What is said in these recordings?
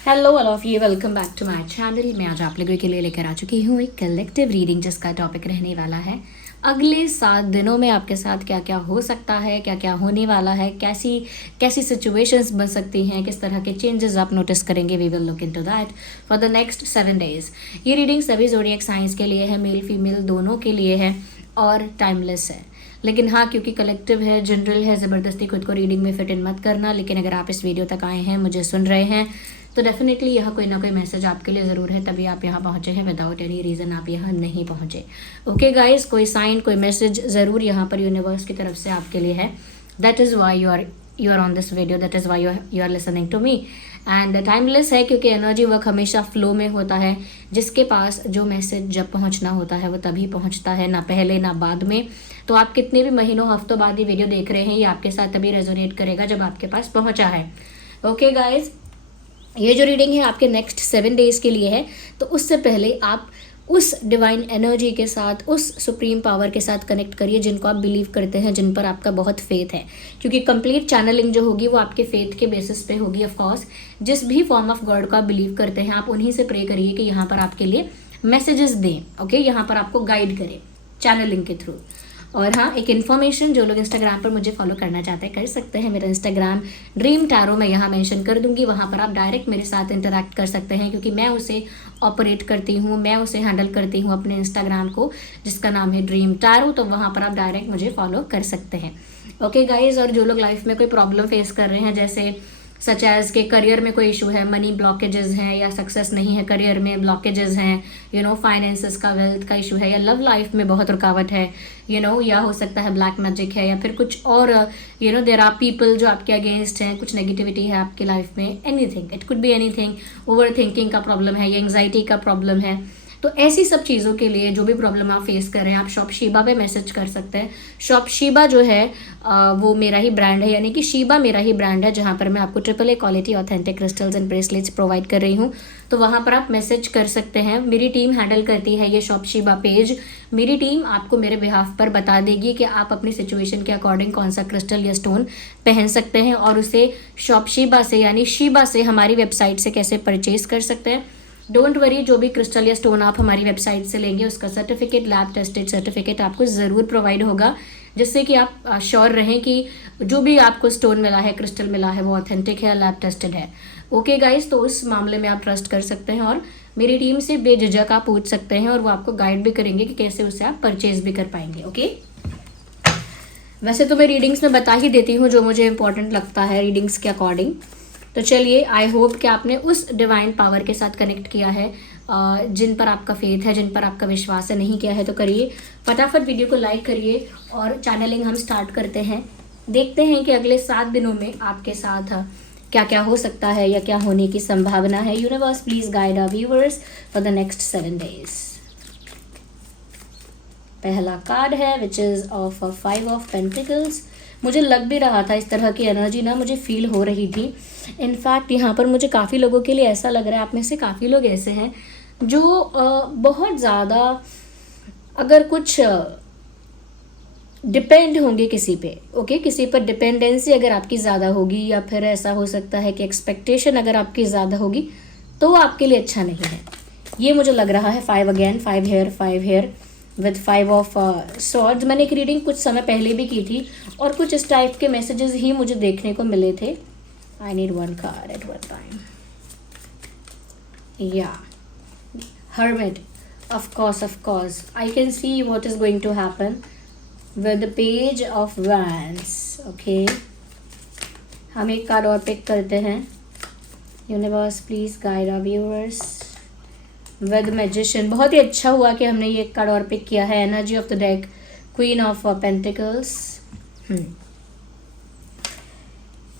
Hello all of you, welcome back to my channel. मैं आज आप लोगों के लिए लेकर आ चुकी हूँ एक कलेक्टिव रीडिंग जिसका टॉपिक रहने वाला है अगले 7 दिनों में आपके साथ क्या क्या हो सकता है, क्या क्या होने वाला है, कैसी कैसी सिचुएशंस बन सकती हैं, किस तरह के चेंजेस आप नोटिस करेंगे। We will look into that for the next 7 days। ये रीडिंग सभी ज़ोडिएक साइंस के लिए है, मेल फीमेल दोनों के लिए है और टाइमलेस है। लेकिन हाँ, क्योंकि कलेक्टिव है, जनरल है, ज़बरदस्ती खुद को रीडिंग में फिट इन मत करना। लेकिन अगर आप इस वीडियो तक आए हैं, मुझे सुन रहे हैं, तो डेफिनेटली यह कोई ना कोई मैसेज आपके लिए ज़रूर है, तभी आप यहाँ पहुँचे हैं। विदाउट एनी रीज़न आप यहाँ नहीं पहुँचे। ओके गाइज, कोई साइन, कोई मैसेज ज़रूर यहाँ पर यूनिवर्स की तरफ से आपके लिए है। That is why you are on this video, that is why you are listening to me. And timeless है क्योंकि एनर्जी वर्क हमेशा फ्लो में होता है। जिसके पास जो मैसेज जब पहुंचना होता है वो तभी पहुंचता है, ना पहले ना बाद में। तो आप कितने भी महीनों हफ्तों बाद ये वीडियो देख रहे हैं, ये आपके साथ तभी रेजोनेट करेगा जब आपके पास पहुंचा है। ओके गाइज, ये जो रीडिंग है आपके नेक्स्ट 7 days के लिए है। तो उससे पहले आप उस डिवाइन एनर्जी के साथ, उस सुप्रीम पावर के साथ कनेक्ट करिए जिनको आप बिलीव करते हैं, जिन पर आपका बहुत फेथ है। क्योंकि कंप्लीट चैनलिंग जो होगी वो आपके फेथ के बेसिस पे होगी। ऑफ कोर्स जिस भी फॉर्म ऑफ गॉड को आप बिलीव करते हैं, आप उन्हीं से प्रे करिए कि यहाँ पर आपके लिए मैसेजेस दें। ओके, यहाँ पर आपको गाइड करें चैनलिंग के थ्रू। और हाँ, एक इन्फॉर्मेशन, जो लोग इंस्टाग्राम पर मुझे फॉलो करना चाहते हैं कर सकते हैं। मेरा इंस्टाग्राम ड्रीम टैरो मैं यहाँ मेंशन कर दूंगी। वहाँ पर आप डायरेक्ट मेरे साथ इंटरैक्ट कर सकते हैं, क्योंकि मैं उसे ऑपरेट करती हूँ, मैं उसे हैंडल करती हूँ अपने इंस्टाग्राम को, जिसका नाम है ड्रीम टैरो। तो वहाँ पर आप डायरेक्ट मुझे फॉलो कर सकते हैं। ओके गाइज, और जो लोग लाइफ में कोई प्रॉब्लम फेस कर रहे हैं, जैसे सच एज के करियर में कोई इशू है, मनी ब्लॉकेजेस हैं, या सक्सेस नहीं है करियर में, ब्लॉकेजेस हैं, फाइनेंसेस का, वेल्थ का इशू है, या लव लाइफ में बहुत रुकावट है, या हो सकता है ब्लैक मैजिक है, या फिर कुछ और, देयर आर पीपल जो आपके अगेंस्ट हैं, कुछ नेगेटिविटी है आपकी लाइफ में, anything, it could be anything. Over thinking का प्रॉब्लम है, या एंग्जाइटी का प्रॉब्लम है। तो ऐसी सब चीज़ों के लिए जो भी प्रॉब्लम आप फेस कर रहे हैं, आप शॉप शीबा पे मैसेज कर सकते हैं। शॉप शीबा जो है वो मेरा ही ब्रांड है, यानी कि शीबा मेरा ही ब्रांड है, जहाँ पर मैं आपको AAA quality authentic crystals and bracelets provide कर रही हूँ। तो वहाँ पर आप मैसेज कर सकते हैं। मेरी टीम हैंडल करती है ये शॉप शीबा पेज। मेरी टीम आपको मेरे बिहाफ पर बता देगी कि आप अपनी सिचुएशन के अकॉर्डिंग कौन सा क्रिस्टल या स्टोन पहन सकते हैं, और उसे शॉप शीबा से, यानी शीबा से, हमारी वेबसाइट से कैसे परचेज कर सकते हैं। डोंट वरी, जो भी क्रिस्टल या स्टोन आप हमारी वेबसाइट से लेंगे उसका सर्टिफिकेट, लैब टेस्टेड सर्टिफिकेट आपको ज़रूर प्रोवाइड होगा, जिससे कि आप श्योर रहें कि जो भी आपको स्टोन मिला है, क्रिस्टल मिला है, वो ऑथेंटिक है, लैब टेस्टेड है। ओके गाइज, तो उस मामले में आप ट्रस्ट कर सकते हैं और मेरी टीम से बेझिझक आप पूछ सकते हैं, और वो आपको गाइड भी करेंगे कि कैसे उसे आप परचेज भी कर पाएंगे। ओके, वैसे तो मैं रीडिंग्स में बता ही देती हूँ जो मुझे इंपॉर्टेंट लगता है रीडिंग्स के अकॉर्डिंग। तो चलिए, आई होप कि आपने उस डिवाइन पावर के साथ कनेक्ट किया है जिन पर आपका फेथ है, जिन पर आपका विश्वास है। नहीं किया है तो करिए, फटाफट वीडियो को लाइक करिए और चैनलिंग हम स्टार्ट करते हैं। देखते हैं कि अगले 7 दिनों में आपके साथ क्या क्या हो सकता है या क्या होने की संभावना है। Universe please guide our viewers for the next 7 days। पहला कार्ड है which is of 5 of pentacles. मुझे लग भी रहा था, इस तरह की एनर्जी ना मुझे फील हो रही थी। इनफैक्ट यहाँ पर मुझे काफ़ी लोगों के लिए ऐसा लग रहा है, आप में से काफ़ी लोग ऐसे हैं जो बहुत ज़्यादा अगर कुछ डिपेंड होंगे किसी पे। ओके, किसी पर डिपेंडेंसी अगर आपकी ज़्यादा होगी, या फिर ऐसा हो सकता है कि एक्सपेक्टेशन अगर आपकी ज़्यादा होगी, तो आपके लिए अच्छा नहीं है। ये मुझे लग रहा है। 5 again, 5 here with 5 of swords. मैंने एक रीडिंग कुछ समय पहले भी की थी, और कुछ इस टाइप के मैसेजेस ही मुझे देखने को मिले थे। I need 1 card at 1 time. या hermit, of course I can see what is going to happen with the page of wands. Okay, हम एक कार्ड और पिक करते हैं। Universe please guide our viewers with magician. बहुत ही अच्छा हुआ कि हमने ये कार्ड और पिक किया है। Energy of the deck, queen of pentacles.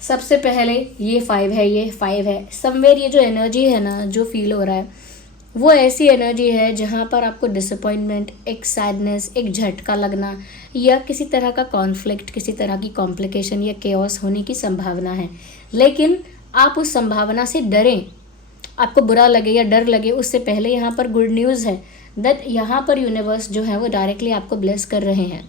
सबसे पहले ये 5 है, ये 5 है। समवेयर ये जो एनर्जी है ना, जो फील हो रहा है, वो ऐसी एनर्जी है जहाँ पर आपको डिसअपॉइंटमेंट, एक सैडनेस, एक झटका लगना, या किसी तरह का कॉन्फ्लिक्ट, किसी तरह की कॉम्प्लिकेशन या केओस होने की संभावना है। लेकिन आप उस संभावना से डरें, आपको बुरा लगे या डर लगे, उससे पहले यहाँ पर गुड न्यूज़ है दैट यहाँ पर यूनिवर्स जो है वो डायरेक्टली आपको ब्लेस कर रहे हैं।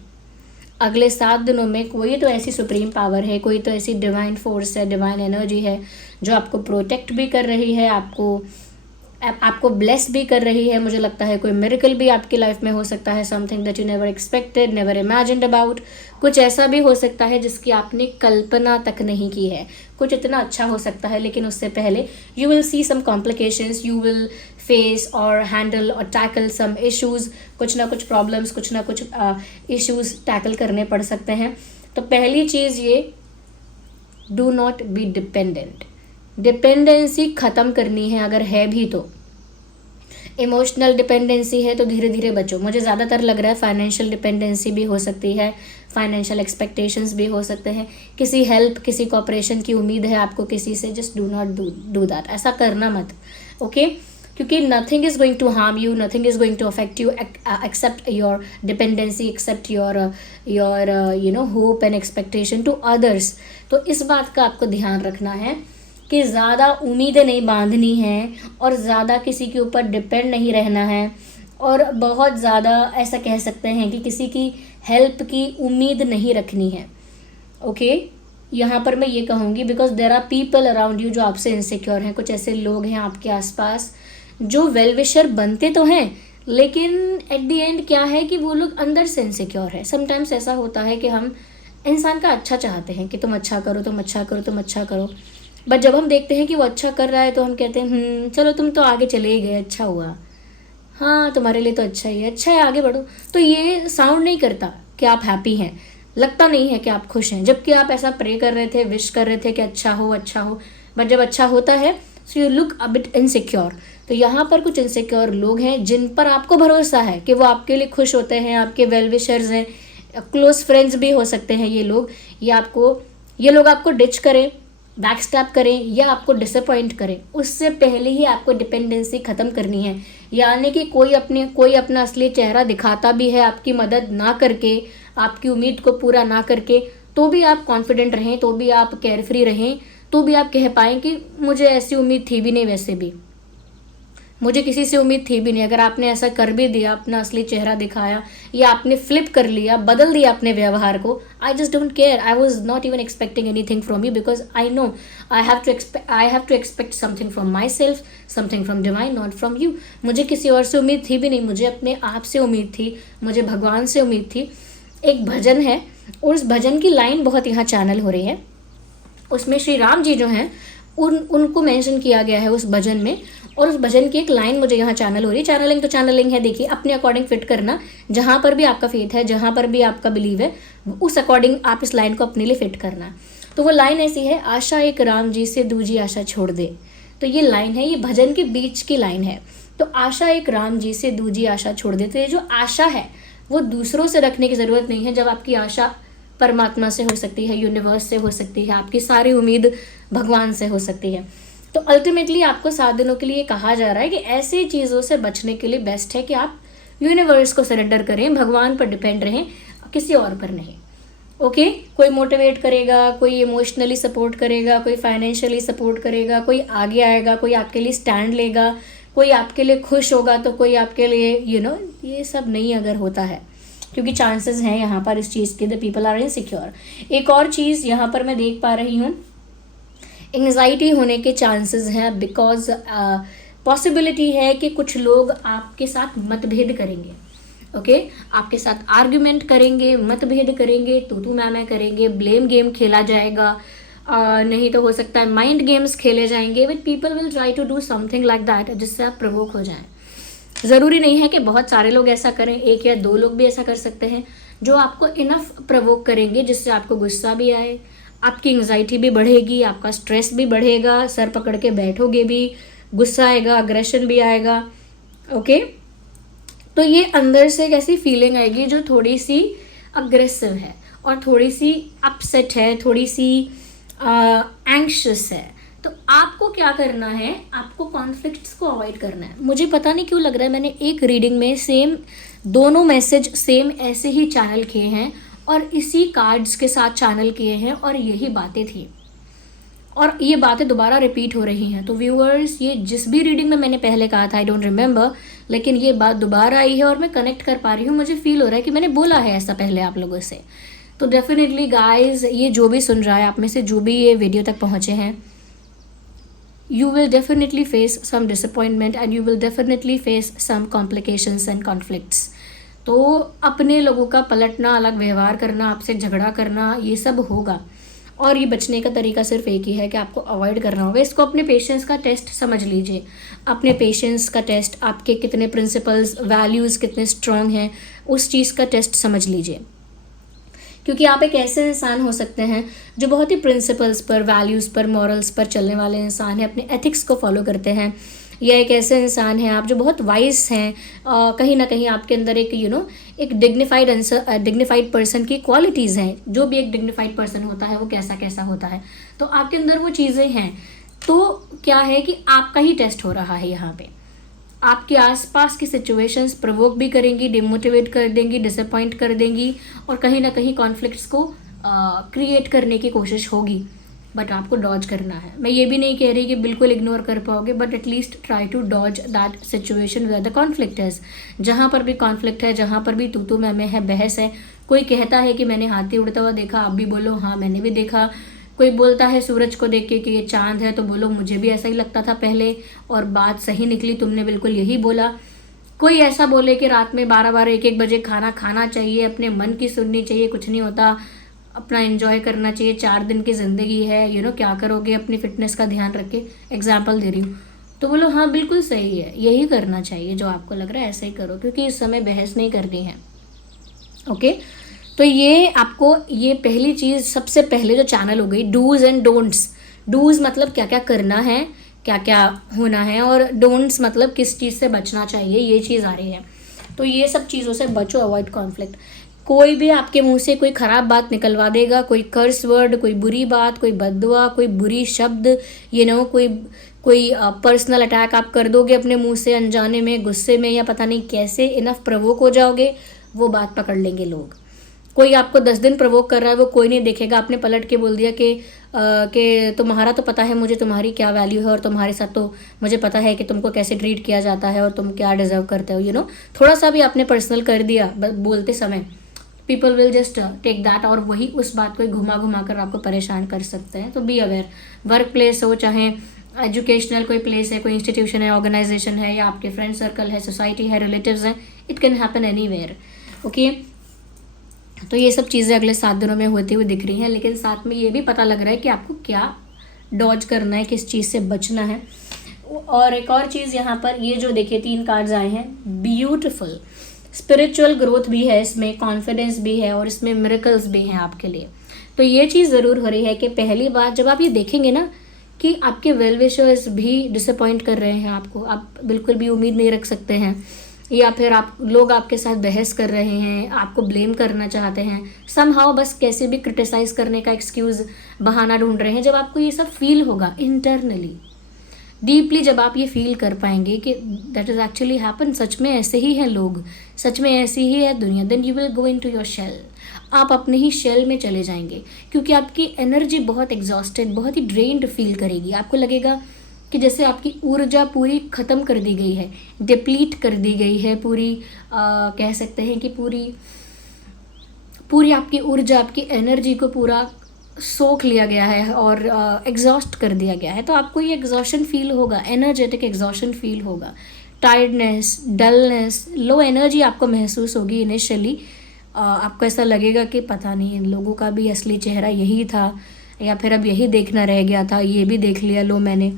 अगले 7 दिनों में कोई तो ऐसी सुप्रीम पावर है, कोई तो ऐसी डिवाइन फोर्स है, डिवाइन एनर्जी है जो आपको प्रोटेक्ट भी कर रही है, आपको ब्लेस भी कर रही है। मुझे लगता है कोई मिरेकल भी आपकी लाइफ में हो सकता है, something that you never expected, never imagined about. कुछ ऐसा भी हो सकता है जिसकी आपने कल्पना तक नहीं की है। कुछ इतना अच्छा हो सकता है, लेकिन उससे पहले you will see some complications, you will face और हैंडल और टैकल सम इश्यूज़। कुछ ना कुछ प्रॉब्लम्स, कुछ ना कुछ इश्यूज़ टैकल करने पड़ सकते हैं। तो पहली चीज़ ये, do not be dependent. Dependency ख़त्म करनी है, अगर है भी तो। इमोशनल डिपेंडेंसी है तो धीरे धीरे बचो। मुझे ज़्यादातर लग रहा है फाइनेंशियल डिपेंडेंसी भी हो सकती है, फाइनेंशियल एक्सपेक्टेशंस भी हो सकते हैं, किसी हेल्प, किसी कॉपरेशन की उम्मीद है आपको किसी से। Just do not do that, ऐसा करना मत, ओके? क्योंकि nothing is going to harm you, nothing is going to affect you except your dependency, except your hope and expectation to others. तो इस बात का आपको ध्यान रखना है कि ज़्यादा उम्मीदें नहीं बांधनी है और ज़्यादा किसी के ऊपर डिपेंड नहीं रहना है, और बहुत ज़्यादा ऐसा कह सकते हैं कि किसी की हेल्प की उम्मीद नहीं रखनी है, ओके? यहाँ पर मैं ये कहूँगी because there are people around you जो आपसे इनसिक्योर हैं। कुछ ऐसे लोग हैं आपके आसपास जो वेल विशर बनते तो हैं, लेकिन एट द एंड क्या है कि वो लोग अंदर से इनसिक्योर है। समटाइम्स ऐसा होता है कि हम इंसान का अच्छा चाहते हैं कि तुम अच्छा करो, तुम अच्छा करो, तुम अच्छा करो, बट जब हम देखते हैं कि वो अच्छा कर रहा है तो हम कहते हैं चलो तुम तो आगे चले ही गए, अच्छा हुआ, हाँ तुम्हारे लिए तो अच्छा ही है, अच्छा है आगे बढ़ो। तो ये साउंड नहीं करता कि आप हैप्पी हैं, लगता नहीं है कि आप खुश हैं, जबकि आप ऐसा प्रे कर रहे थे, विश कर रहे थे कि अच्छा हो अच्छा हो। बट जब अच्छा होता है so you look a bit insecure. तो यहाँ पर कुछ इनसिक्योर लोग हैं जिन पर आपको भरोसा है कि वो आपके लिए खुश होते हैं, आपके वेल विशर्स हैं, क्लोज फ्रेंड्स भी हो सकते हैं ये लोग। ये लोग आपको डिच करें, बैकस्टैप करें या आपको डिसअपॉइंट करें, उससे पहले ही आपको डिपेंडेंसी ख़त्म करनी है। यानी कि कोई अपना असली चेहरा दिखाता भी है आपकी मदद ना करके, आपकी उम्मीद को पूरा ना करके, तो भी आप कॉन्फिडेंट रहें, तो भी आप केयरफ्री रहें, तो भी आप कह पाएँ कि मुझे ऐसी उम्मीद थी भी नहीं, वैसे भी मुझे किसी से उम्मीद थी भी नहीं। अगर आपने ऐसा कर भी दिया, अपना असली चेहरा दिखाया या आपने फ्लिप कर लिया, बदल दिया अपने व्यवहार को, I just don't care, I was not even expecting anything from you, because I know I have to expect something from myself, something from divine, not from you. मुझे किसी और से उम्मीद थी भी नहीं, मुझे अपने आप से उम्मीद थी, मुझे भगवान से उम्मीद थी। एक भजन है और उस भजन की लाइन बहुत यहाँ चैनल हो रही है, उसमें श्री राम जी जो हैं उनको मेंशन किया गया है उस भजन में, और उस भजन की एक लाइन मुझे यहाँ चैनल हो रही है। चैनलिंग तो चैनलिंग है, देखिए अपने अकॉर्डिंग फिट करना, जहाँ पर भी आपका फेथ है, जहाँ पर भी आपका बिलीव है, उस अकॉर्डिंग आप इस लाइन को अपने लिए फिट करना है। तो वो लाइन ऐसी है, आशा एक राम जी से दूजी आशा छोड़ दे। तो ये लाइन है, ये भजन के बीच की लाइन है। तो आशा एक राम जी से दूजी आशा छोड़ दे। तो ये जो आशा है वो दूसरों से रखने की ज़रूरत नहीं है। जब आपकी आशा परमात्मा से हो सकती है, यूनिवर्स से हो सकती है, आपकी सारी उम्मीद भगवान से हो सकती है। तो अल्टीमेटली आपको 7 दिनों के लिए कहा जा रहा है कि ऐसी चीज़ों से बचने के लिए बेस्ट है कि आप यूनिवर्स को सरेंडर करें, भगवान पर डिपेंड रहें, किसी और पर नहीं, ओके? कोई मोटिवेट करेगा, कोई इमोशनली सपोर्ट करेगा, कोई फाइनेंशियली सपोर्ट करेगा, कोई आगे आएगा, कोई आपके लिए स्टैंड लेगा, कोई आपके लिए खुश होगा, तो कोई आपके लिए ये सब नहीं अगर होता है, क्योंकि चांसेस हैं यहाँ पर इस चीज़ के, द पीपल आर इनसिक्योर। एक और चीज़ यहाँ पर मैं देख पा रही हूँ, एंग्जाइटी होने के चांसेस हैं, बिकॉज पॉसिबिलिटी है कि कुछ लोग आपके साथ मतभेद करेंगे, ओके? आपके साथ आर्ग्यूमेंट करेंगे, मतभेद करेंगे, तू मैं करेंगे, ब्लेम गेम खेला जाएगा, नहीं तो हो सकता है माइंड गेम्स खेले जाएंगे, but people will try to do something like that जिससे आप प्रवोक हो जाएं। ज़रूरी नहीं है कि बहुत सारे लोग ऐसा करें, 1 या 2 लोग भी ऐसा कर सकते हैं जो आपको इनफ प्रवोक करेंगे जिससे आपको गुस्सा भी आए, आपकी एंग्जाइटी भी बढ़ेगी, आपका स्ट्रेस भी बढ़ेगा, सर पकड़ के बैठोगे भी, गुस्सा आएगा, अग्रेशन भी आएगा, ओके? तो ये अंदर से एक ऐसी फीलिंग आएगी जो थोड़ी सी अग्रेसिव है और थोड़ी सी अपसेट है, थोड़ी सी एंग्शियस है। तो आपको क्या करना है, आपको कॉन्फ्लिक्ट्स को अवॉइड करना है। मुझे पता नहीं क्यों लग रहा है मैंने एक रीडिंग में सेम दोनों मैसेज सेम ऐसे ही चैनल किए हैं और इसी कार्ड्स के साथ चैनल किए हैं और यही बातें थी और ये बातें दोबारा रिपीट हो रही हैं। तो व्यूअर्स, ये जिस भी रीडिंग में मैंने पहले कहा था, आई डोंट रिमेंबर, लेकिन ये बात दोबारा आई है और मैं कनेक्ट कर पा रही हूँ, मुझे फील हो रहा है कि मैंने बोला है ऐसा पहले आप लोगों से। तो डेफिनेटली गाइज, ये जो भी सुन रहा है, आप में से जो भी ये वीडियो तक पहुँचे हैं, you will definitely face some disappointment and you will definitely face some complications and conflicts. तो अपने लोगों का पलटना, अलग व्यवहार करना, आपसे झगड़ा करना, ये सब होगा। और ये बचने का तरीका सिर्फ एक ही है कि आपको अवॉइड करना होगा इसको। अपने पेशेंस का टेस्ट समझ लीजिए, अपने पेशेंस का टेस्ट, आपके कितने प्रिंसिपल्स, वैल्यूज़ कितने स्ट्रॉन्ग हैं, उस चीज़ का टेस्ट समझ लीजिए। क्योंकि आप एक ऐसे इंसान हो सकते हैं जो बहुत ही प्रिंसिपल्स पर, वैल्यूज़ पर, मॉरल्स पर चलने वाले इंसान हैं, अपने एथिक्स को फॉलो करते हैं, या एक ऐसे इंसान हैं आप जो बहुत वाइज हैं, कहीं ना कहीं आपके अंदर एक एक डिग्निफाइड पर्सन की क्वालिटीज़ हैं। जो भी एक डिग्निफाइड पर्सन होता है वो कैसा कैसा होता है, तो आपके अंदर वो चीज़ें हैं। तो क्या है कि आपका ही टेस्ट हो रहा है यहाँ पे। आपके आसपास की सिचुएशंस प्रोवोक भी करेंगी, डिमोटिवेट कर देंगी, डिसअपॉइंट कर देंगी, और कहीं ना कहीं कॉन्फ्लिक्ट्स को क्रिएट करने की कोशिश होगी, बट आपको डॉज करना है। मैं ये भी नहीं कह रही कि बिल्कुल इग्नोर कर पाओगे, but at least try to dodge that situation where the conflict is. जहाँ पर भी कॉन्फ्लिक्ट है, जहाँ पर भी तू मैं है, बहस है, कोई कहता है कि मैंने हाथी उड़ता हुआ देखा, आप भी बोलो हाँ मैंने भी देखा। कोई बोलता है सूरज को देख के कि ये चांद है, तो बोलो मुझे भी ऐसा ही लगता था पहले, और बात सही निकली, तुमने बिल्कुल यही बोला। कोई ऐसा बोले कि रात में 12-12, 1-1 बजे खाना खाना चाहिए, अपने मन की सुननी चाहिए, कुछ नहीं होता, अपना एंजॉय करना चाहिए, 4 दिन की ज़िंदगी है, क्या करोगे अपनी फिटनेस का ध्यान रख के, एग्जाम्पल दे रही हूँ। तो बोलो हाँ बिल्कुल सही है, यही करना चाहिए, जो आपको लग रहा है ऐसा ही करो, क्योंकि इस समय बहस नहीं करनी है। ओके, तो ये आपको, ये पहली चीज़, सबसे पहले जो चैनल हो गई डूज एंड डोंट्स। डूज मतलब क्या क्या करना है, क्या क्या होना है, और डोंट्स मतलब किस चीज़ से बचना चाहिए, ये चीज़ आ रही है। तो ये सब चीज़ों से बचो, अवॉइड कॉन्फ्लिक्ट। कोई भी आपके मुंह से कोई ख़राब बात निकलवा देगा, कोई कर्स वर्ड, कोई बुरी बात, कोई बददुआ, कोई बुरी शब्द, कोई पर्सनल अटैक आप कर दोगे अपने मुंह से, अनजाने में, गुस्से में, या पता नहीं कैसे इनफ प्रवोक हो जाओगे, वो बात पकड़ लेंगे लोग। कोई आपको 10 दिन प्रवोक कर रहा है, वो कोई नहीं देखेगा, आपने पलट के बोल दिया कि तुम्हारा तो पता है मुझे तुम्हारी क्या वैल्यू है, और तुम्हारे साथ तो मुझे पता है कि तुमको कैसे ट्रीट किया जाता है और तुम क्या डिजर्व करते हो, थोड़ा सा भी आपने पर्सनल कर दिया बोलते समय, people will just take that, और वही उस बात को घुमा घुमा कर आपको परेशान कर सकते हैं। तो बी अवेयर। वर्क प्लेस हो, चाहे एजुकेशनल कोई प्लेस है, कोई इंस्टीट्यूशन है, ऑर्गेनाइजेशन है, या आपके फ्रेंड सर्कल है, सोसाइटी है, रिलेटिव्स हैं, it can happen anywhere. Okay, तो ये सब चीज़ें अगले 7 दिनों में होती हुई दिख रही हैं, लेकिन साथ में ये भी पता लग रहा है कि आपको क्या डॉज करना है, किस चीज़ से बचना है। और एक और चीज़ यहाँ पर, ये जो देखिए 3 कार्ड्स आए हैं, ब्यूटिफुल स्पिरिचुअल ग्रोथ भी है इसमें, कॉन्फिडेंस भी है, और इसमें मिरेकल्स भी हैं आपके लिए। तो ये चीज़ ज़रूर हो रही है कि पहली बार जब आप ये देखेंगे ना कि आपके वेल विशर्स भी डिसअपॉइंट कर रहे हैं आपको, आप बिल्कुल भी उम्मीद नहीं रख सकते हैं, या फिर लोग आपके साथ बहस कर रहे हैं, आपको ब्लेम करना चाहते हैं, समहाउ बस कैसे भी क्रिटिसाइज़ करने का एक्सक्यूज़, बहाना ढूंढ रहे हैं, जब आपको ये सब फील होगा इंटरनली, डीपली जब आप ये फील कर पाएंगे कि दैट इज़ एक्चुअली हैपन, सच में ऐसे ही हैं लोग, सच में ऐसी ही है दुनिया, then you will go into your shell. आप अपने ही शेल में चले जाएंगे, क्योंकि आपकी एनर्जी बहुत एग्जॉस्टेड, बहुत ही ड्रेन्ड फील करेगी। आपको लगेगा कि जैसे आपकी ऊर्जा पूरी ख़त्म कर दी गई है, डिप्लीट कर दी गई है पूरी, कह सकते हैं कि पूरी आपकी ऊर्जा, आपकी एनर्जी को पूरा सोख लिया गया है और एग्जॉस्ट कर दिया गया है। तो आपको ये एग्जॉशन फील होगा, एनर्जेटिक एग्जॉशन फील होगा, टायर्डनेस, डलनेस, लो एनर्जी आपको महसूस होगी इनिशियली। आपको ऐसा लगेगा कि पता नहीं इन लोगों का भी असली चेहरा यही था, या फिर अब यही देखना रह गया था, ये भी देख लिया लो मैंने,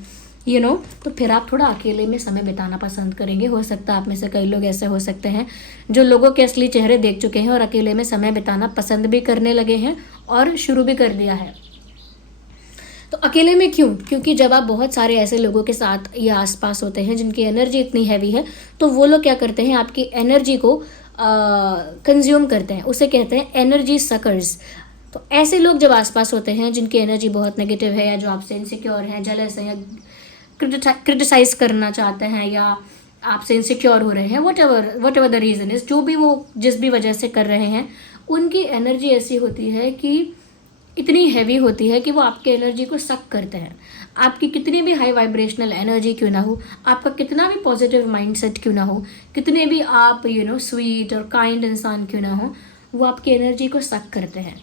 तो फिर आप थोड़ा अकेले में समय बिताना पसंद करेंगे। हो सकता है आप में से कई लोग ऐसे हो सकते हैं जो लोगों के असली चेहरे देख चुके हैं और अकेले में समय बिताना पसंद भी करने लगे हैं और शुरू भी कर दिया है। तो अकेले में क्यों? क्योंकि जब आप बहुत सारे ऐसे लोगों के साथ या आसपास होते हैं जिनकी एनर्जी इतनी हैवी है, तो वो लोग क्या करते हैं, आपकी एनर्जी को कंज्यूम करते हैं, उसे कहते हैं एनर्जी सकर्स। तो ऐसे लोग जब आसपास होते हैं जिनकी एनर्जी बहुत नेगेटिव है, या जो आपसे इनसिक्योर हैं, जेलस हैं, या क्रिटिसाइज करना चाहते हैं, या आपसे इनसिक्योर हो रहे हैं, what ever the reason is, जो भी वो जिस भी वजह से कर रहे हैं, उनकी एनर्जी ऐसी होती है कि इतनी हैवी होती है कि वो आपके एनर्जी को सक करते हैं। आपकी कितनी भी हाई वाइब्रेशनल एनर्जी क्यों ना हो, आपका कितना भी पॉजिटिव माइंडसेट क्यों ना हो, कितने भी आप स्वीट और काइंड इंसान क्यों ना हो, वो आपकी एनर्जी को सक करते हैं।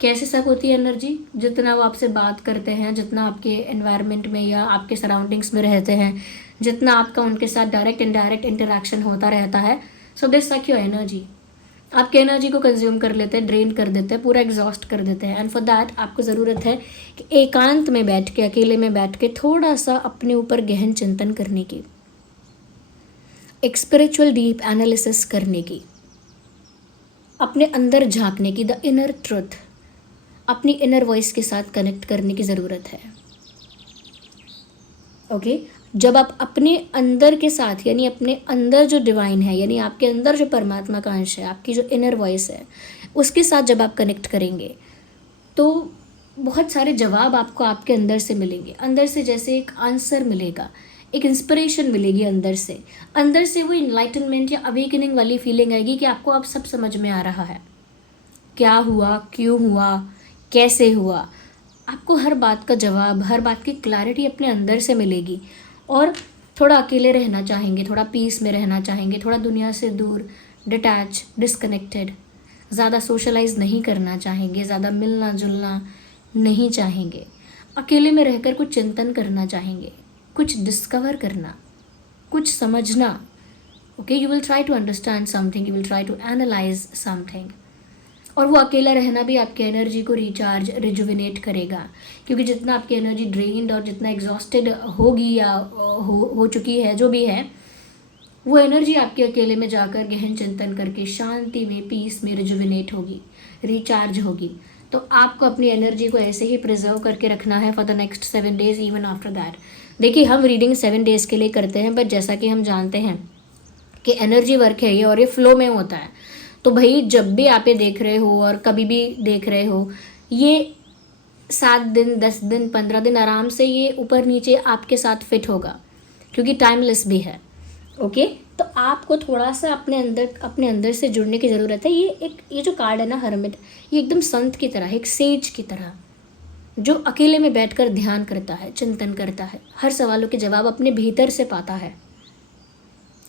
कैसे सक होती है एनर्जी? जितना वो आपसे बात करते हैं, जितना आपके एनवायरनमेंट में या आपके सराउंडिंग्स में रहते हैं, जितना आपका उनके साथ डायरेक्ट इनडायरेक्ट इंटरेक्शन होता रहता है, सो दे सक योर एनर्जी। आपके एनर्जी को कंज्यूम कर लेते हैं, ड्रेन कर देते हैं, पूरा एग्जॉस्ट कर देते हैं। एंड फॉर दैट आपको ज़रूरत है कि एकांत में बैठ के, अकेले में बैठ के थोड़ा सा अपने ऊपर गहन चिंतन करने की, एक स्पिरिचुअल डीप एनालिसिस करने की, अपने अंदर झांकने की, द इनर ट्रुथ, अपनी इनर वॉइस के साथ कनेक्ट करने की ज़रूरत है। ओके जब आप अपने अंदर के साथ, यानी अपने अंदर जो डिवाइन है, यानी आपके अंदर जो परमात्मा का अंश है, आपकी जो इनर वॉइस है, उसके साथ जब आप कनेक्ट करेंगे तो बहुत सारे जवाब आपको आपके अंदर से मिलेंगे। अंदर से जैसे एक आंसर मिलेगा, एक इंस्पिरेशन मिलेगी अंदर से वो इनलाइटनमेंट या अवेकनिंग वाली फीलिंग आएगी कि आपको अब सब समझ में आ रहा है, क्या हुआ, क्यों हुआ, कैसे हुआ। आपको हर बात का जवाब, हर बात की क्लैरिटी अपने अंदर से मिलेगी। और थोड़ा अकेले रहना चाहेंगे, थोड़ा पीस में रहना चाहेंगे, थोड़ा दुनिया से दूर, डिटैच, डिस्कनेक्टेड, ज़्यादा सोशलाइज नहीं करना चाहेंगे, ज़्यादा मिलना जुलना नहीं चाहेंगे, अकेले में रहकर कुछ चिंतन करना चाहेंगे, कुछ डिस्कवर करना, कुछ समझना। Okay you will try to understand something, you will try to analyse something. और वो अकेला रहना भी आपकी एनर्जी को रिचार्ज, रिजुविनेट करेगा। क्योंकि जितना आपकी एनर्जी ड्रेन्ड और जितना एग्जॉस्टेड होगी या हो चुकी है, जो भी है, वो एनर्जी आपके अकेले में जाकर गहन चिंतन करके शांति में, पीस में रिजुविनेट होगी, रिचार्ज होगी। तो आपको अपनी एनर्जी को ऐसे ही प्रिजर्व करके रखना है for the next 7 days, even after that. देखिए हम रीडिंग 7 days के लिए करते हैं, बट जैसा कि हम जानते हैं कि एनर्जी वर्क है ये, और ये फ्लो में होता है। तो भाई जब भी आप ये देख रहे हो और कभी भी देख रहे हो, ये 7 दिन, 10 दिन, 15 दिन आराम से ये ऊपर नीचे आपके साथ फिट होगा, क्योंकि टाइमलेस भी है। ओके तो आपको थोड़ा सा अपने अंदर से जुड़ने की ज़रूरत है। ये जो कार्ड है ना, हर्मिट, ये एकदम संत की तरह, एक सेज की तरह, जो अकेले में बैठकर ध्यान करता है, चिंतन करता है, हर सवालों के जवाब अपने भीतर से पाता है।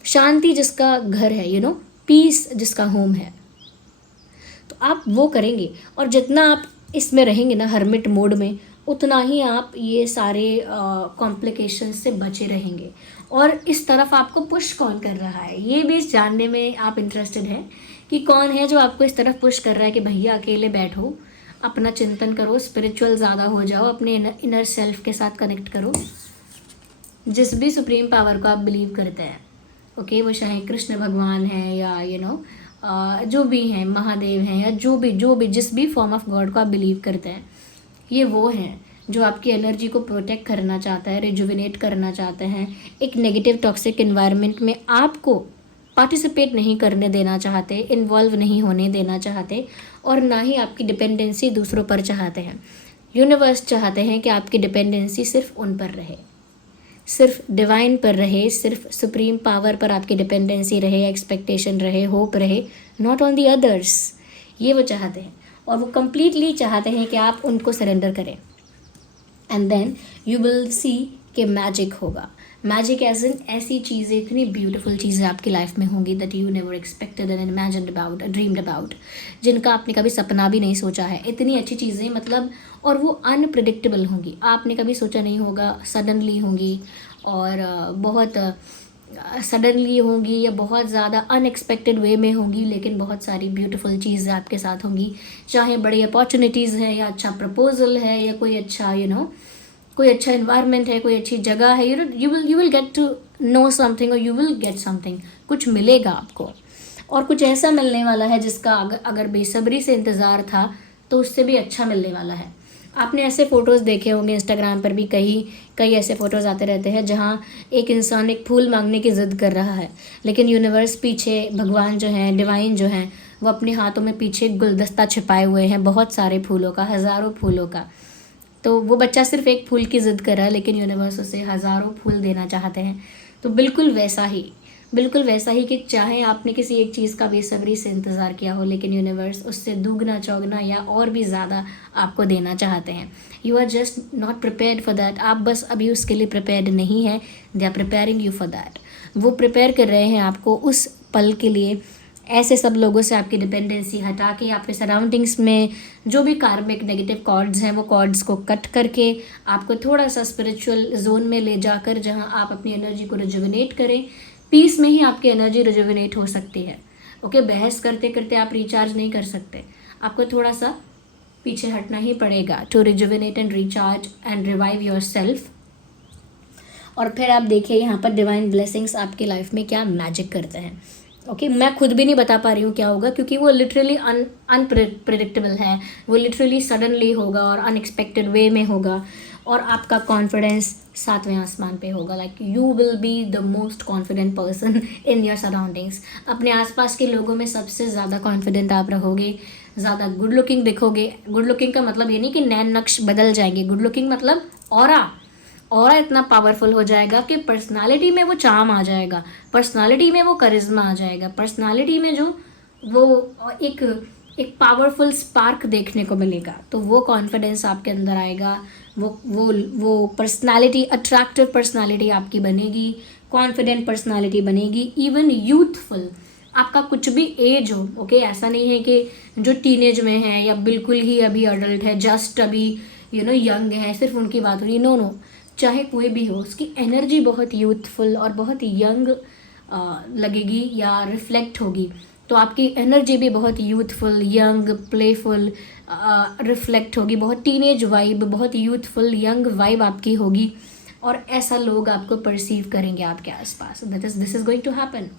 शांति जिसका घर है, पीस जिसका होम है। तो आप वो करेंगे, और जितना आप इसमें रहेंगे ना, हर्मिट मोड में, उतना ही आप ये सारे कॉम्प्लिकेशन से बचे रहेंगे। और इस तरफ आपको पुश कौन कर रहा है, ये भी जानने में आप इंटरेस्टेड हैं कि कौन है जो आपको इस तरफ पुश कर रहा है कि भैया अकेले बैठो, अपना चिंतन करो, स्पिरिचुअल ज़्यादा हो जाओ, अपने इनर सेल्फ के साथ कनेक्ट करो। जिस भी सुप्रीम पावर को आप बिलीव करते हैं, ओके वो चाहे कृष्ण भगवान है या जो भी हैं, महादेव हैं, या जो भी जिस भी फॉर्म ऑफ गॉड को आप बिलीव करते हैं, ये वो हैं जो आपकी एनर्जी को प्रोटेक्ट करना चाहता है, रिजुविनेट करना चाहते हैं। एक नेगेटिव टॉक्सिक एनवायरनमेंट में आपको पार्टिसिपेट नहीं करने देना चाहते, इन्वॉल्व नहीं होने देना चाहते, और ना ही आपकी डिपेंडेंसी दूसरों पर चाहते हैं। यूनिवर्स चाहते हैं कि आपकी डिपेंडेंसी सिर्फ उन पर रहे, सिर्फ डिवाइन पर रहे, सिर्फ सुप्रीम पावर पर आपकी डिपेंडेंसी रहे, एक्सपेक्टेशन रहे, होप रहे, नॉट ऑन दी अदर्स। ये वो चाहते हैं, और वो कंप्लीटली चाहते हैं कि आप उनको सरेंडर करें। And then you will see कि मैजिक होगा। मैजिक एज इन ऐसी चीज़ें, इतनी ब्यूटीफुल चीज़ें आपकी लाइफ में होंगी that you never expected and imagined about, dreamed about, जिनका आपने कभी सपना भी नहीं सोचा है। इतनी अच्छी चीज़ें, मतलब, और वो अनप्रिडिक्टेबल होंगी, आपने कभी सोचा नहीं होगा, सडनली होंगी, और बहुत सडनली होंगी, या बहुत ज़्यादा अनएक्सपेक्टेड वे में होंगी, लेकिन बहुत सारी ब्यूटीफुल चीज़ें आपके साथ होंगी। चाहे बड़ी अपॉर्चुनिटीज़ है, या अच्छा प्रपोजल है, या कोई अच्छा कोई अच्छा इन्वायरमेंट है, कोई अच्छी जगह है, you will get to know something, और यू विल गेट समथिंग। कुछ मिलेगा आपको, और कुछ ऐसा मिलने वाला है जिसका अगर बेसब्री से इंतज़ार था तो उससे भी अच्छा मिलने वाला है। आपने ऐसे फ़ोटोज़ देखे होंगे इंस्टाग्राम पर भी, कई ऐसे फ़ोटोज़ आते रहते हैं जहाँ एक इंसान एक फूल मांगने की ज़िद कर रहा है, लेकिन यूनिवर्स पीछे, भगवान जो हैं, डिवाइन जो हैं, वो अपने हाथों में पीछे गुलदस्ता छिपाए हुए हैं, बहुत सारे फूलों का, हज़ारों फूलों का। तो वो बच्चा सिर्फ एक फूल की ज़िद कर रहा है, लेकिन यूनिवर्स उसे हज़ारों फूल देना चाहते हैं। तो बिल्कुल वैसा ही बिल्कुल वैसा ही कि चाहे आपने किसी एक चीज़ का बेसब्री से इंतज़ार किया हो, लेकिन यूनिवर्स उससे दुगना चौगना या और भी ज़्यादा आपको देना चाहते हैं. You are just not prepared for that. आप बस अभी उसके लिए प्रिपेयर्ड नहीं है. They are preparing you for that. वो प्रिपेयर कर रहे हैं आपको उस पल के लिए. ऐसे सब लोगों से आपकी डिपेंडेंसी हटा के आपके सराउंडिंग्स में जो भी कार्मिक नेगेटिव कॉर्ड्स हैं वो कॉर्ड्स को कट करके आपको थोड़ा सा स्पिरिचुअल जोन में ले जाकर जहां आप अपनी एनर्जी को रिजुविनेट करें. पीस में ही आपकी एनर्जी रिजुविनेट हो सकती है. ओके, बहस करते करते आप रिचार्ज नहीं कर सकते. आपको थोड़ा सा पीछे हटना ही पड़ेगा to rejuvenate and recharge and revive yourself. और फिर आप देखिए यहाँ पर डिवाइन ब्लेसिंग्स आपकी लाइफ में क्या मैजिक करते हैं. ओके, मैं खुद भी नहीं बता पा रही हूँ क्या होगा, क्योंकि वो लिटरली अनप्रिडिक्टेबल है. वो लिटरली सडनली होगा और अनएक्सपेक्टेड वे में होगा. और आपका कॉन्फिडेंस 7वें आसमान पे होगा. Like you will be the most confident person in your surroundings. अपने आसपास के लोगों में सबसे ज़्यादा कॉन्फिडेंट आप रहोगे. ज़्यादा गुड लुकिंग दिखोगे. गुड लुकिंग का मतलब ये नहीं कि नैन नक्श बदल जाएंगे. गुड लुकिंग मतलब ऑरा इतना पावरफुल हो जाएगा कि पर्सनालिटी में वो चार्म आ जाएगा. पर्सनालिटी में वो करिश्मा आ जाएगा. पर्सनालिटी में जो वो एक पावरफुल स्पार्क देखने को मिलेगा. तो वो कॉन्फिडेंस आपके अंदर आएगा. वो पर्सनालिटी अट्रैक्टिव पर्सनालिटी आपकी बनेगी. कॉन्फिडेंट पर्सनालिटी बनेगी. Even youthful. आपका कुछ भी एज हो. ओके, ऐसा नहीं है कि जो टीनेज में है या बिल्कुल ही अभी अडल्ट है, जस्ट अभी यंग है, सिर्फ उनकी बात हो रही है. नो, चाहे कोई भी हो, उसकी एनर्जी बहुत यूथफुल और बहुत यंग लगेगी या रिफ्लेक्ट होगी. तो आपकी एनर्जी भी बहुत यूथफुल, यंग, प्लेफुल रिफ्लेक्ट होगी. बहुत टीनेज वाइब, बहुत यूथफुल यंग वाइब आपकी होगी. और ऐसा लोग आपको परसीव करेंगे आपके आसपास. This is going to happen.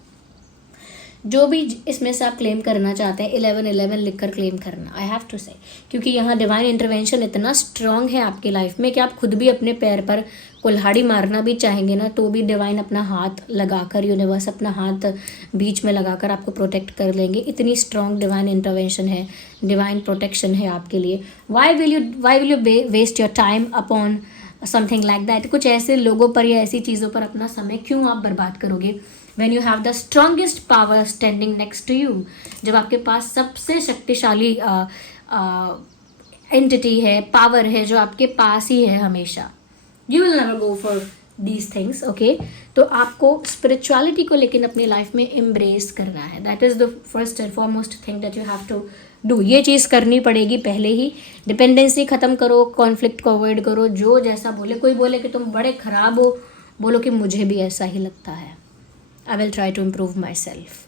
जो भी इसमें से आप क्लेम करना चाहते हैं 1111 लिखकर क्लेम करना. आई हैव टू से, क्योंकि यहाँ डिवाइन इंटरवेंशन इतना स्ट्रांग है आपकी लाइफ में कि आप खुद भी अपने पैर पर कुल्हाड़ी मारना भी चाहेंगे ना, तो भी डिवाइन अपना हाथ लगाकर, यूनिवर्स अपना हाथ बीच में लगाकर आपको प्रोटेक्ट कर लेंगे. इतनी स्ट्रांग डिवाइन इंटरवेंशन है, डिवाइन प्रोटेक्शन है आपके लिए. Why will you waste your time upon something like that. कुछ ऐसे लोगों पर या ऐसी चीज़ों पर अपना समय क्यों आप बर्बाद करोगे when you have the strongest power standing next to you. जब आपके पास सबसे शक्तिशाली एंटिटी है, पावर है जो आपके पास ही है हमेशा. you will never go for these things. okay, तो आपको स्पिरिचुअलिटी को लेकिन अपनी लाइफ में एम्ब्रेस करना है. That is the first and foremost thing that you have to do. ये चीज़ करनी पड़ेगी पहले ही. डिपेंडेंसी ख़त्म करो, कॉन्फ्लिक्ट को अवॉइड करो. जो जैसा बोले, कोई बोले कि तुम बड़े ख़राब हो, बोलो कि मुझे भी ऐसा ही लगता है. I will try to improve myself.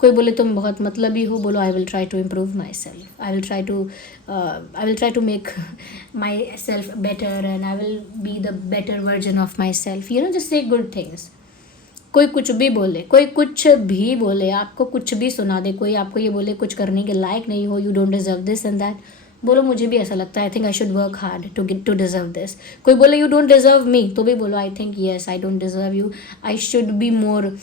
कोई बोले तुम बहुत मतलबी हो, बोलो I will try to improve myself. I will try to make myself better and I will be the better version of myself. Just say good things. कोई कुछ भी बोले, कोई कुछ भी बोले, आपको कुछ भी सुना दे, कोई आपको ये बोले कुछ करने के लायक नहीं हो, you don't deserve this and that, बोलो मुझे भी ऐसा लगता है. I think I should work hard to deserve this. कोई बोले यू डोंट डिजर्व मी, तो भी बोलो I think yes I don't deserve you. I should be more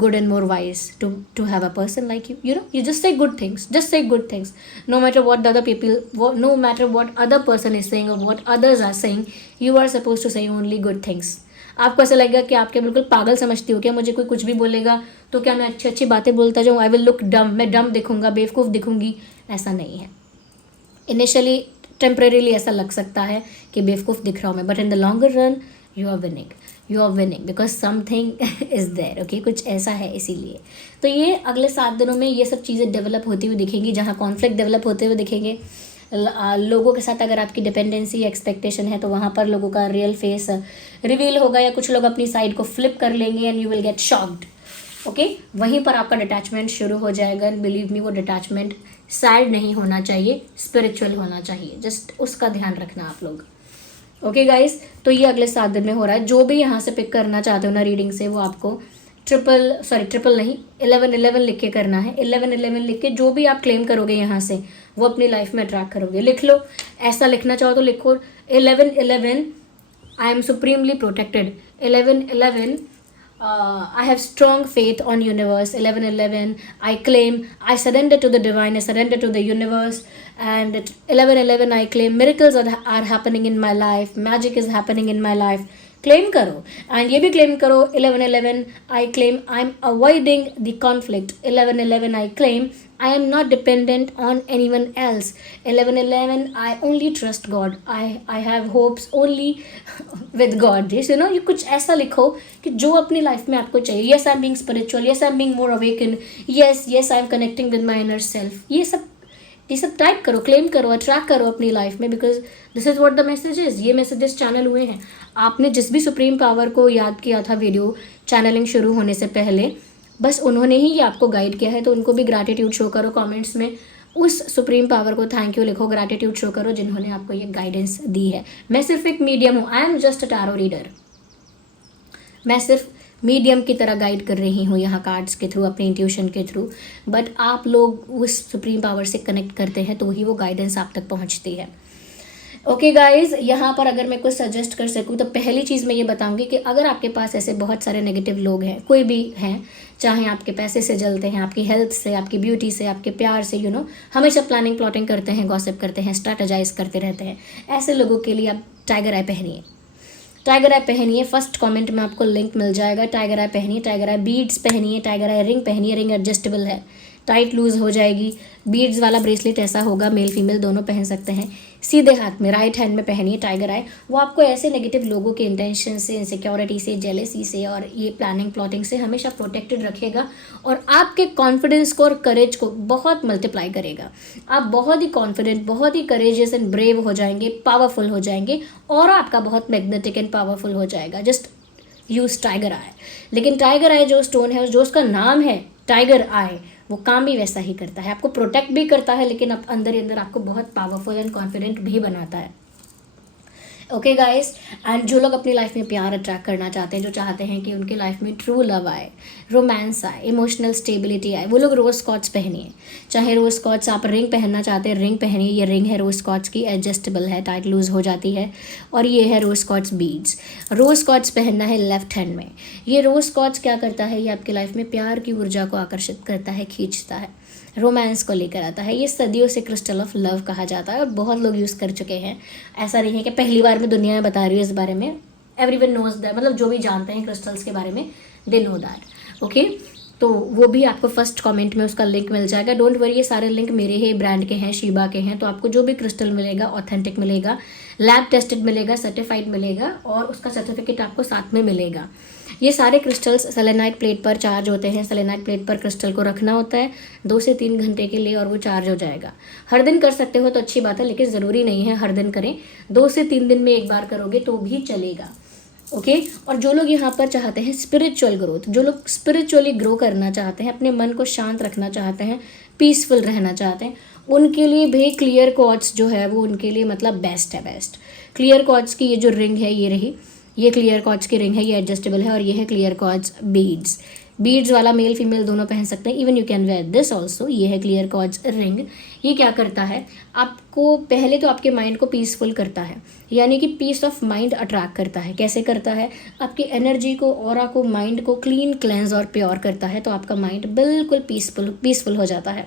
good and more wise to have a person like you. You just say good things. Just say good things. No matter what the other people, no matter what other person is saying or what others are saying, you are supposed to say only good things. आपको ऐसा लगेगा कि आपके बिल्कुल पागल समझती हो क्या, मुझे कोई कुछ भी बोलेगा तो क्या मैं अच्छी अच्छी बातें बोलता जाऊँ, आई विल लुक डम, मैं डम दिखूंगा, बेवकूफ़ दिखूंगी. ऐसा नहीं है. इनिशियली टेम्परेरीली ऐसा लग सकता है कि बेवकूफ़ दिख रहा हूँ मैं, but in the longer run you are winning because something is there. Okay, कुछ ऐसा है इसीलिए. तो ये अगले 7 दिनों में ये सब चीज़ें डेवलप होती हुई दिखेंगी. जहाँ कॉन्फ्लिक्ट डेवलप होते हुए दिखेंगे लोगों के साथ. अगर आपकी डिपेंडेंसी एक्सपेक्टेशन है तो वहाँ पर लोगों का रियल फेस रिवील होगा, या कुछ लोग अपनी साइड को फ्लिप कर लेंगे and you will get shocked. Okay, वहीं पर आपका डिटैचमेंट शुरू हो जाएगा. एंड बिलीव मी, वो डिटैचमेंट सैड नहीं होना चाहिए, स्पिरिचुअल होना चाहिए. जस्ट उसका ध्यान रखना आप लोग. ओके गाइस, तो ये अगले 7 दिन में हो रहा है. जो भी यहाँ से पिक करना चाहते हो ना रीडिंग से, वो आपको 1111 लिख के करना है. 1111 लिख के जो भी आप क्लेम करोगे यहाँ से, वो अपनी लाइफ में अट्रैक्ट करोगे. लिख लो, ऐसा लिखना चाहो तो लिखो 1111 I am supremely protected. 1111 I have strong faith on universe. 1111 I claim, I surrender to the divine, I surrender to the universe. And at 1111 I claim miracles are happening in my life, magic is happening in my life, claim करो and ये भी claim करो 1111 I claim I am avoiding the conflict, 1111 I claim I am not dependent on anyone else, 1111 I only trust God, I have hopes only with God. Yes, you know, ये कुछ ऐसा लिखो कि जो अपनी लाइफ में आपको चाहिए. Yes, I'm being spiritual, yes, I'm being more awakened, yes, I'm connecting with my inner self. ये सब टाइप करो, क्लेम करो, अट्रैक्ट करो अपनी लाइफ में, because this is what the message is. ये मैसेजेस चैनल हुए हैं. आपने जिस भी सुप्रीम पावर को याद किया था वीडियो चैनलिंग शुरू होने से पहले, बस उन्होंने ही ये आपको गाइड किया है, तो उनको भी ग्रैटिट्यूड शो करो कमेंट्स में. उस सुप्रीम पावर को थैंक यू लिखो, ग्रैटिट्यूड शो करो जिन्होंने आपको ये गाइडेंस दी है. मैं सिर्फ एक मीडियम हूँ, I am just a tarot reader. मैं सिर्फ मीडियम की तरह गाइड कर रही हूँ यहाँ कार्ड्स के थ्रू, अपने इंट्यूशन के थ्रू. बट आप लोग उस सुप्रीम पावर से कनेक्ट करते हैं तो ही वो गाइडेंस आप तक पहुँचती है. ओके गाइज, यहाँ पर अगर मैं कुछ सजेस्ट कर सकूँ तो पहली चीज़ मैं ये बताऊँगी कि अगर आपके पास ऐसे बहुत सारे नेगेटिव लोग हैं, कोई भी हैं, चाहे आपके पैसे से जलते हैं, आपकी हेल्थ से, आपकी ब्यूटी से, आपके प्यार से, यू नो, हमेशा प्लानिंग प्लॉटिंग करते हैं, गॉसिप करते हैं, स्ट्रैटेजाइज करते रहते हैं, ऐसे लोगों के लिए आप टाइगर आई पहनिए. टाइगर आई पहनिए. फर्स्ट कमेंट में आपको लिंक मिल जाएगा. टाइगर आई पहनिए, टाइगर आई बीड्स पहनिए, टाइगर आई रिंग पहनिए. रिंग एडजस्टेबल है, टाइट लूज हो जाएगी. बीड्स वाला ब्रेसलेट ऐसा होगा, मेल फीमेल दोनों पहन सकते हैं. सीधे हाथ में, राइट हैंड में पहनिए टाइगर आई. वो आपको ऐसे नेगेटिव लोगों के इंटेंशन से, इनसिक्योरिटी से, जेलेसी से और ये प्लानिंग प्लॉटिंग से हमेशा प्रोटेक्टेड रखेगा और आपके कॉन्फिडेंस को और करेज को बहुत मल्टीप्लाई करेगा. आप बहुत ही कॉन्फिडेंट, बहुत ही करेजियस एंड ब्रेव हो जाएंगे, पावरफुल हो जाएंगे और आपका बहुत मैग्नेटिक एंड पावरफुल हो जाएगा. जस्ट यूज टाइगर आई. लेकिन टाइगर आई जो स्टोन है, जो उसका नाम है टाइगर आई, वो काम भी वैसा ही करता है. आपको प्रोटेक्ट भी करता है, लेकिन अब अंदर ही अंदर आपको बहुत पावरफुल एंड कॉन्फिडेंट भी बनाता है. ओके गाइस, एंड जो लोग अपनी लाइफ में प्यार अट्रैक्ट करना चाहते हैं, जो चाहते हैं कि उनकी लाइफ में ट्रू लव आए, रोमांस आए, इमोशनल स्टेबिलिटी आए, वो लोग रोज स्कॉच पहनिए. चाहे रोज स्कॉच आप रिंग पहनना चाहते हैं, रिंग पहनिए. ये रिंग है रोज स्कॉच की, एडजस्टेबल है, टाइट लूज हो जाती है. और ये है रोज स्कॉच बीड्स. रोज स्कॉच पहनना है लेफ्ट हैंड में. ये रोज स्कॉच क्या करता है, ये आपकी लाइफ में प्यार की ऊर्जा को आकर्षित करता है, खींचता है, रोमांस को लेकर आता है. ये सदियों से क्रिस्टल ऑफ लव कहा जाता है और बहुत लोग यूज़ कर चुके हैं. ऐसा नहीं है कि पहली बार मैं दुनिया में बता रही हूँ इस बारे में. एवरीवन नोज दैट, मतलब जो भी जानते हैं क्रिस्टल्स के बारे में, दे नो दैट. ओके, तो वो भी आपको फर्स्ट कमेंट में उसका लिंक मिल जाएगा. डोंट वरी, ये सारे लिंक मेरे ही ब्रांड के हैं, शीबा के हैं. तो आपको जो भी क्रिस्टल मिलेगा ऑथेंटिक मिलेगा, लैब टेस्टेड मिलेगा, सर्टिफाइड मिलेगा और उसका सर्टिफिकेट आपको साथ में मिलेगा. ये सारे क्रिस्टल्स सेलेनाइट प्लेट पर चार्ज होते हैं. सेलेनाइट प्लेट पर क्रिस्टल को रखना होता है 2 से 3 घंटे के लिए और वो चार्ज हो जाएगा. हर दिन कर सकते हो तो अच्छी बात है, लेकिन ज़रूरी नहीं है हर दिन करें. 2 से 3 दिन में एक बार करोगे तो भी चलेगा. ओके, और जो लोग यहाँ पर चाहते हैं स्पिरिचुअल ग्रोथ, जो लोग स्पिरिचुअली ग्रो करना चाहते हैं, अपने मन को शांत रखना चाहते हैं, पीसफुल रहना चाहते हैं, उनके लिए भी क्लियर क्वार्ट्ज जो है वो उनके लिए मतलब बेस्ट है. बेस्ट क्लियर क्वार्ट्ज की ये जो रिंग है, ये रही, ये क्लियर क्वार्ट्ज की रिंग है, ये एडजस्टेबल है. और ये है क्लियर क्वार्ट्ज बीड्स. बीड्स वाला मेल फीमेल दोनों पहन सकते हैं. Even you can wear this also. ये है क्लियर क्वार्ट्ज रिंग. ये क्या करता है, आपको पहले तो आपके माइंड को पीसफुल करता है, यानी कि पीस ऑफ माइंड अट्रैक्ट करता है. कैसे करता है, आपकी एनर्जी को, ऑरा को, माइंड को क्लीन, क्लेंस और प्योर करता है. तो आपका माइंड बिल्कुल पीसफुल हो जाता है,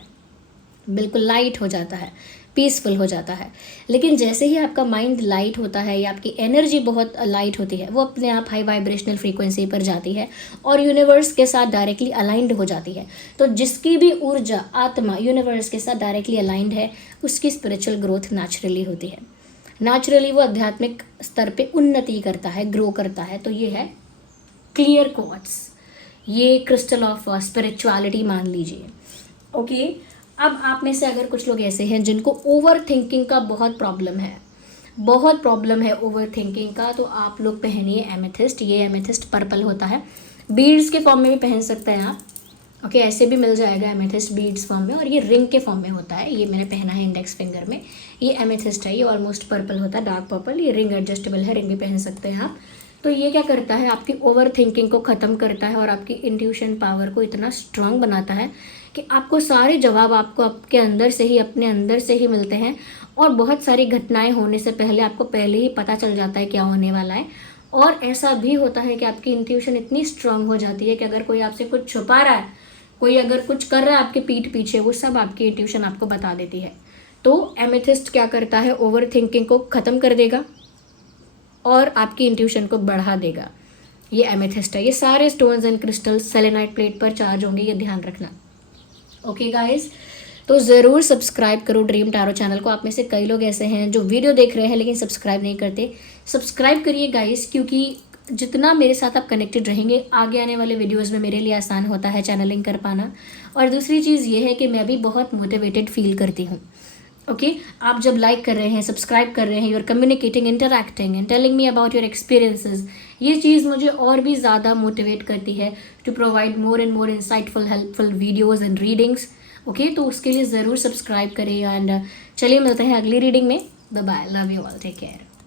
बिल्कुल लाइट हो जाता है, पीसफुल हो जाता है. लेकिन जैसे ही आपका माइंड लाइट होता है या आपकी एनर्जी बहुत लाइट होती है, वो अपने आप हाई वाइब्रेशनल फ्रीक्वेंसी पर जाती है और यूनिवर्स के साथ डायरेक्टली अलाइंड हो जाती है. तो जिसकी भी ऊर्जा, आत्मा यूनिवर्स के साथ डायरेक्टली अलाइंड है, उसकी स्पिरिचुअल ग्रोथ नेचुरली होती है. नेचुरली वो आध्यात्मिक स्तर पे उन्नति करता है, ग्रो करता है. तो ये है क्लियर क्वार्ट्ज, ये क्रिस्टल ऑफ स्पिरिचुअलिटी मान लीजिए. ओके, अब आप में से अगर कुछ लोग ऐसे हैं जिनको ओवर थिंकिंग का बहुत प्रॉब्लम है ओवर थिंकिंग का, तो आप लोग पहनिए एमेथिस्ट. ये एमेथिस्ट पर्पल होता है, बीड्स के फॉर्म में भी पहन सकते हैं आप. ओके, ऐसे भी मिल जाएगा एमेथिस्ट बीड्स फॉर्म में. और ये रिंग के फॉर्म में होता है. ये मैंने पहना है इंडेक्स फिंगर में. ये एमेथिस्ट है, ये ऑलमोस्ट पर्पल होता है, डार्क पर्पल. ये रिंग एडजस्टेबल है, रिंग भी पहन सकते हैं आप. तो ये क्या करता है, आपकी ओवर थिंकिंग को ख़त्म करता है और आपकी इंट्यूशन पावर को इतना स्ट्रांग बनाता है कि आपको सारे जवाब आपको आपके अंदर से ही, अपने अंदर से ही मिलते हैं. और बहुत सारी घटनाएं होने से पहले आपको पहले ही पता चल जाता है क्या होने वाला है. और ऐसा भी होता है कि आपकी इंट्यूशन इतनी स्ट्रांग हो जाती है कि अगर कोई आपसे कुछ छुपा रहा है, कोई अगर कुछ कर रहा है आपके पीठ पीछे, वो सब आपकी इंट्यूशन आपको बता देती है. तो एमेथिस्ट क्या करता है, ओवर थिंकिंग को ख़त्म कर देगा. और आपकी इंट्यूशन को बढ़ा देगा। ये एमेथिस्ट है। ये सारे stones and crystals selenite plate पर चार्ज होंगे, ये ध्यान रखना। ओके गाइज, तो ज़रूर सब्सक्राइब करो ड्रीम टैरो चैनल को। आप में से कई लोग ऐसे हैं जो वीडियो देख रहे हैं लेकिन सब्सक्राइब नहीं करते। सब्सक्राइब करिए गाइज, क्योंकि जितना मेरे साथ आप कनेक्टेड रहेंगे, आगे आने वाले वीडियोस में मेरे लिए आसान होता है चैनलिंग कर पाना। और दूसरी चीज़ ये है कि मैं भी बहुत मोटिवेटेड फील करती हूँ। ओके, आप जब लाइक कर रहे हैं, सब्सक्राइब कर रहे हैं, you are communicating, interacting and telling me about your experiences, ये चीज़ मुझे और भी ज़्यादा मोटिवेट करती है to provide more and more insightful helpful videos and readings. Okay, तो उसके लिए ज़रूर सब्सक्राइब करें। एंड चलिए मिलते हैं अगली रीडिंग में। Bye bye, love you all, take care.